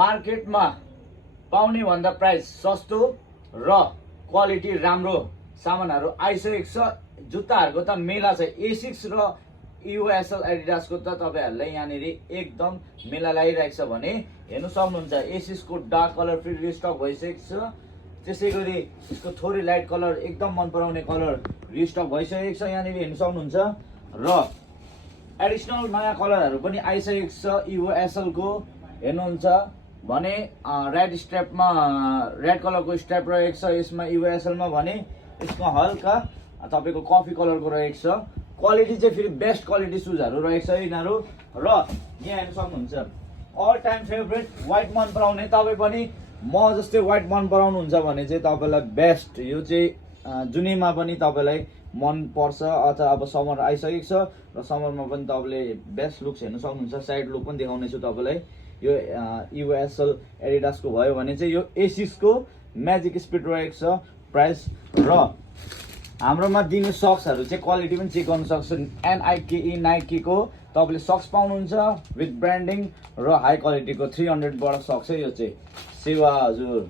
मार्केटमा पाउने भन्दा प्राइस सस्तो र क्वालिटी राम्रो सामानहरू आइसकेको छ। जुत्ताहरूको त मेला छ। एसिक्स र युएसएल एडिडासको त तपाईहरुलाई यहाँनिर एकदम मेला लागिरहेको छ भने हेर्न सक्नुहुन्छ। एसिक्सको डार्क कलर फेरि रिस्टक भइसकेको छ। त्यसैगरी यसको थोरै लाइट कलर एकदम मन पराउने कलर रिस्टक भइसकेको छ यहाँनिर हेर्न सक्नुहुन्छ। र एडिसनल नयाँ कलरहरू पनि आइसकेको छ युएसएल को हेर्नुहुन्छ भने रेड स्ट्र्यापमा रेड कलरको स्ट्र्याप रहेको छ यसमा युएसएल मा भने यसमा हल्का तपाईको कफी कलरको रहेको छ। क्वालिटी चाहिँ फेरि बेस्ट क्वालिटी सुजहरू रहेको छ यिनीहरू। र यहाँ हेर्न सक्नुहुन्छ अल टाइम फेभरेट व्हाइट मन पराउने तपाईँ पनि म जस्तै व्हाइट मन पराउनुहुन्छ भने चाहिँ तपाईलाई बेस्ट यो चाहिँ जुनैमा पनि तपाईलाई मन पर्छ। अथवा अब समर आइसकेको छ र समरमा पनि तपाईले बेस्ट लुक्स हेर्न सक्नुहुन्छ। साइड लुक पनि देखाउने छु तपाईलाई। यो युएसएल एडिडासको भयो भने चाहिँ यो एसिक्सको म्याजिक स्पिड रहेको छ प्राइस। र हाम्रोमा दिने सक्सहरू चाहिँ क्वालिटी पनि चेक गर्न सक्छ। NIKE नाइकीको तपाईले सक्स पाउनुहुन्छ विथ ब्रान्डिङ र हाई क्वालिटीको 300 बाट सक्स है यो चाहिँ सेवा हजुर।